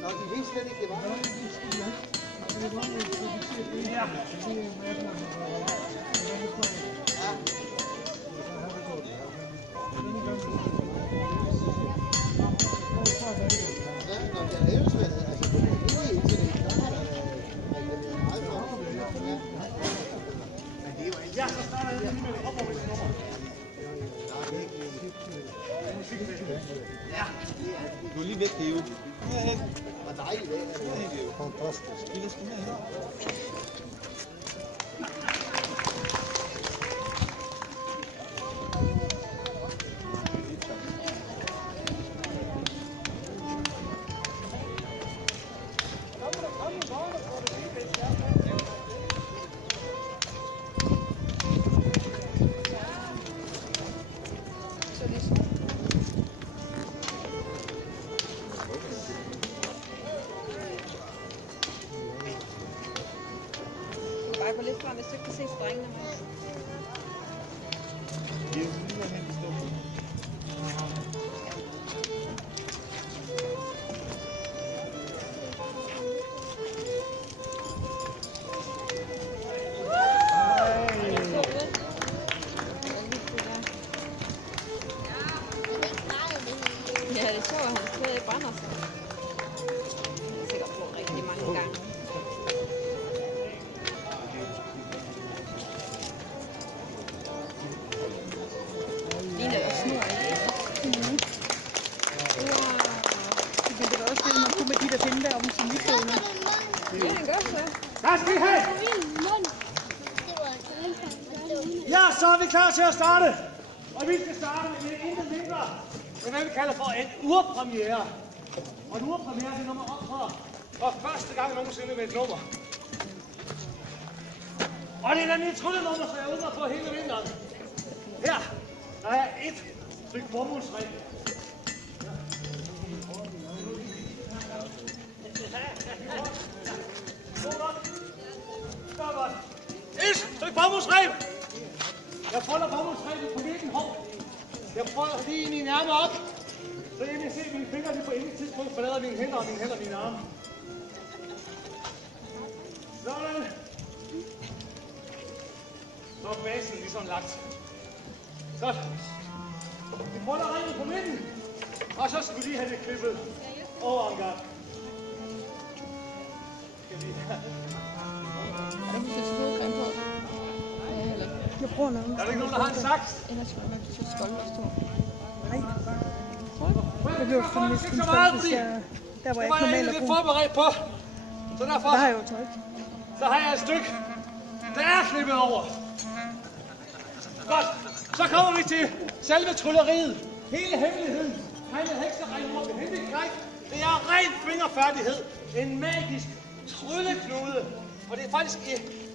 Nå, de vidste slet ikke, det var. Ja, så starter jeg lige med det oprydningsnummer. Ja. Du er lige væk, det er jo. Hvor dejligt det er. Det er jo fantastisk. Vi skal med her. Bare gå lidt frem, hvis du ikke kan se strengene. Det er jo lige her hen, stå på. Ja, det så han stadig brænder sig. Jeg er sikker på rigtig mange gange. Ligner der snor i. Men det var også det, man kunne med de der pinde deroppe som vi stod med. Ja, han gør så. Hvad skal I have? Ja, så er vi klar til at starte. Og vi skal starte med intet mindre, med hvad vi kalder for en urpremiere. Og en urpremiere, det er, når man optræder for første gang nogensinde med et nummer. Og det er nemlig et tryllenummer, så jeg undrer på hele vinteren. Her, der er et stykke bomuldsring. Et stykke bomuldsreb. Jeg folder bomuldsrebet på hvilken hår. Jeg folder lige mine ærmer op, så jeg kan se, at mine fingre på intet tidspunkt forlader mine hænder og mine arme. Sådan. Så er basen ligesom lagt. Godt. Vi folder ringen på midten, og så skal vi lige have det klippet over en gang. Skal vi have. Er du til skudecreme på? Jeg bruger noget. Er der ikke nogen, der har en saks? Ellers skulle man til skolde og stå. Nej. Det blev for næsten hvis jeg... Der hvor jeg ikke normalt er at lidt bruge. forberedt på. Så derfor Der har jeg jo tøj. så har jeg et stykke, der er klippet over. Godt. Så kommer vi til selve trylleriet. Hele hemmeligheden. Hegnet hekseregn over ved Henrik Greif. Det er ren fingerfærdighed. En magisk trylleknude. Og det er faktisk det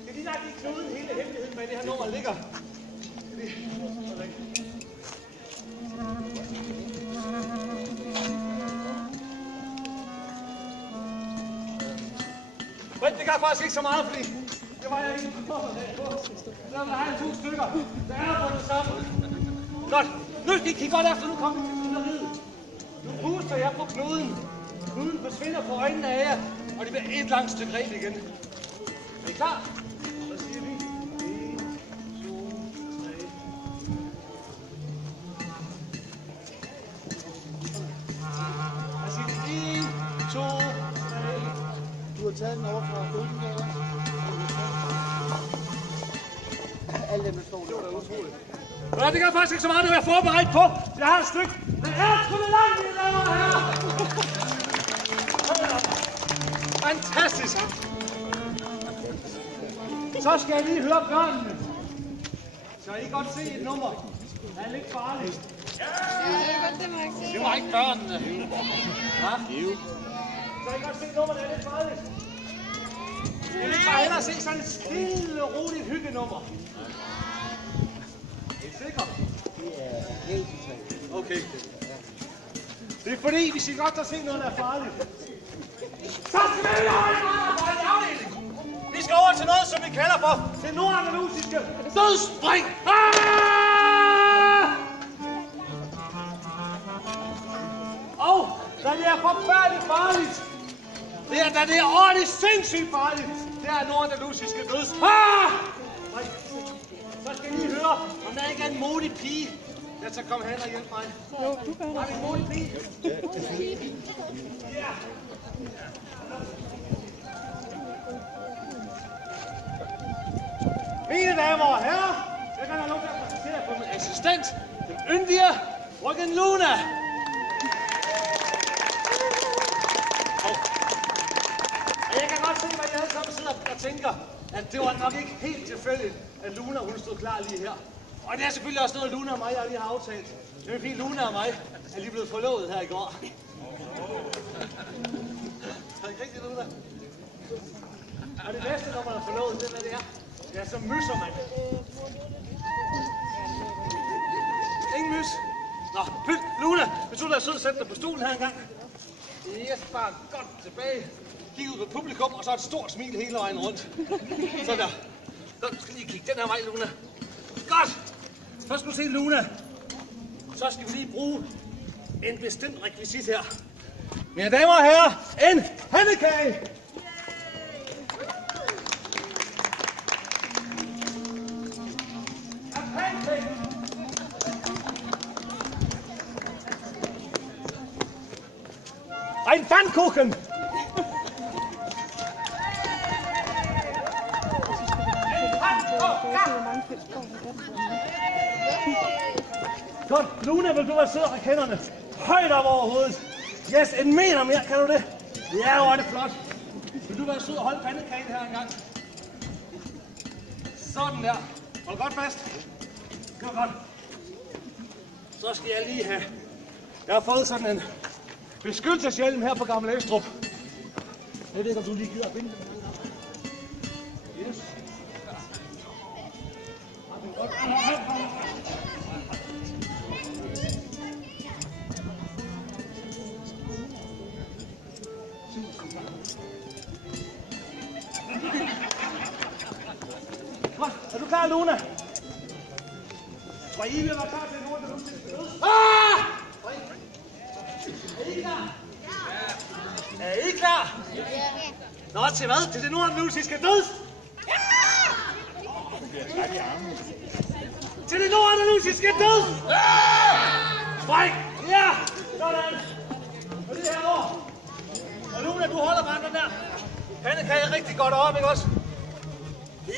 er lige nok i knuden hele hemmeligheden med det her nummer ligger. Men det gør faktisk ikke så meget, fordi det var jeg ikke forberedt på. Der vil have 2 stykker. Der er bundet sammen. Godt. Nu skal I kigge godt efter. Nu kommer vi til trylleriet. Nu puster jeg på knuden. Knuden forsvinder på øjnene af jer, og det bliver et langt stykke reb igen. Er I klar? Så siger vi 1, 2, 3. Så siger vi 1, 2, 3. Du har taget den over fra gulden der. Alle dem, der står der. Det var da utroligt. Ja, det gør faktisk ikke så meget, at være forberedt på. Jeg har et stykke. Den er sgu langt, mine damer og herrer. Fantastisk. Så skal jeg lige høre børnene. Så I godt se et nummer. Det er lidt farligt. Ja, det er godt, det Max. Det var ikke børnene. Ja? Så I godt se et nummer, der er lidt farligt. Jeg vil bare hellere se sådan et stille og roligt hyggenummer. Er I sikre? Det er helt totalt. Okay. Det er fordi, hvis I godt kan se noget, der er farligt. Så skal vi have en afdeling. Vi skal over til vi kalder for det nordandalusiske dødsspring. Og da det er forfærdeligt farligt, det er ordentligt sindssygt farligt, det er nordandalusiske dødsspring. Så skal I lige høre, om der ikke er en modig pige, der skal komme hen og hjælpe mig. Jo, du gør det. Har vi en modig pige? Ja. Mine damer og herrer, jeg kan have lov til at præsentere for min assistent, den yndige Frøken Luna. Og jeg kan godt se, hvad I alle sammen sidder og tænker, at det var nok ikke helt tilfældigt, at Luna hun stod klar lige her. Og det er selvfølgelig også noget, Luna og mig, jeg lige har aftalt. Det er fordi Luna og mig er lige blevet forlovet her i går. Er det ikke rigtigt, Luna? Og det bedste, når man er forlovet, det er, hvad det er. Ja, så myser man. Ingen mys. Nå, pyt, Luna, hvis du lader sød sætte dig på stolen her engang. Yes, bare godt tilbage. Kig ud på publikum, og så et stort smil hele vejen rundt. Sådan der. Så skal lige kigge den her vej, Luna. Godt! Så skal du se, Luna. Så skal vi lige bruge en bestemt rekvisit her. Mine damer og herrer, en pandekage! Ein Pfannkuchen! Godt, Luna, vil du være sød og række hænderne højt op over hovedet? Yes, en meter mere, kan du det? Ja, hvor er det flot. Vil du være sød og holde pandekagen her engang? Sådan der. Hold godt fast. Det var godt. Så skal jeg lige have... Jeg har fået sådan en beskyttelseshjelm her på Gammel Estrup. Jeg ved ikke, om du lige gider at binde den. Yes. Er du klar, Luna? Tror I, vi var klar til en ord, der nu skal spille? Er I klar? Ja. Er I klar? Ja. Nå, til hvad? Til det nordandalusiske døds? Ja! Til det nordandalusiske døds? Ja! Spring! Ja! Sådan! Og det herovre. Og Luna, du holder bare den der pandekage rigtig godt op, ikke også?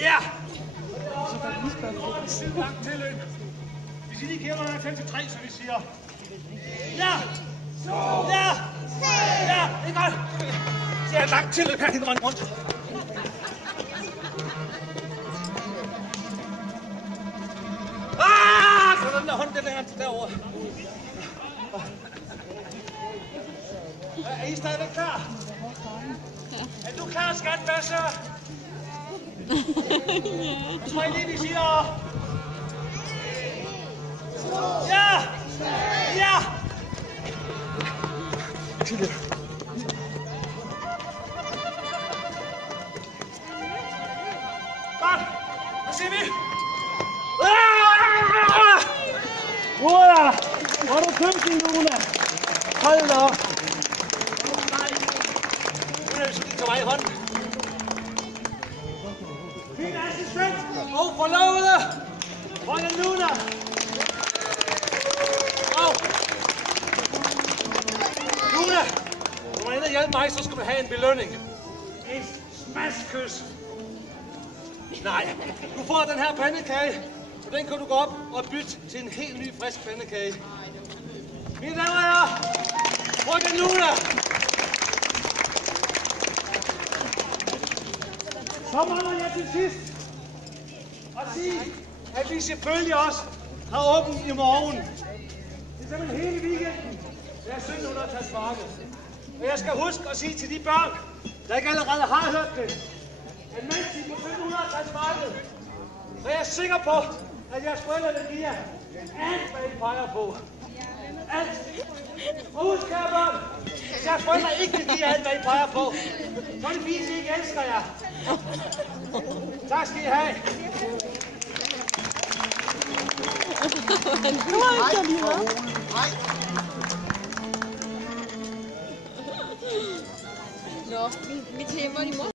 Ja! Sygt langt tilløb. Hvis I lige giver mig 5-3, så vi siger... Ja! Ja! Ja! Det er godt! Det er et langt tilløb her hele vejen rundt. Så den der hånd, den er derovre. Er I stadigvæk klar? Er du klar, skat, Basse? Jeg tror lige, vi siger... Ja! Ja! Godt! Hvad siger vi? Uda! Hvor er du kømsen, Luna? Hold da op! Nu er vi så lige til mig i hånden. Min assistent og forlovede! Frøken Luna! Luna! Når man ender hjælpe mig, så skal man have en belønning. Et smaskkys. Nej, du får den her pandekage, og den kan du gå op og bytte til en helt ny, frisk pandekage. Mine damer og herrer, frøken Luna! Så mangler jeg til sidst at sige, at vi selvfølgelig også har åbent i morgen. Det er simpelthen hele weekenden. Det er 1700-tals marked. Og jeg skal huske at sige til de børn, der ikke allerede har hørt det, at mens de er på 1700-tals marked, så er jeg sikker på, at jeres forældre vil give jer alt, hvad I peger på. Alt. Og husk, kære børn, hvis jeres forældre ikke vil give jer alt, hvad I peger på, så er det fordi, de ikke elsker jer. Tak skal I have. Nå, vi tager imod i morgen.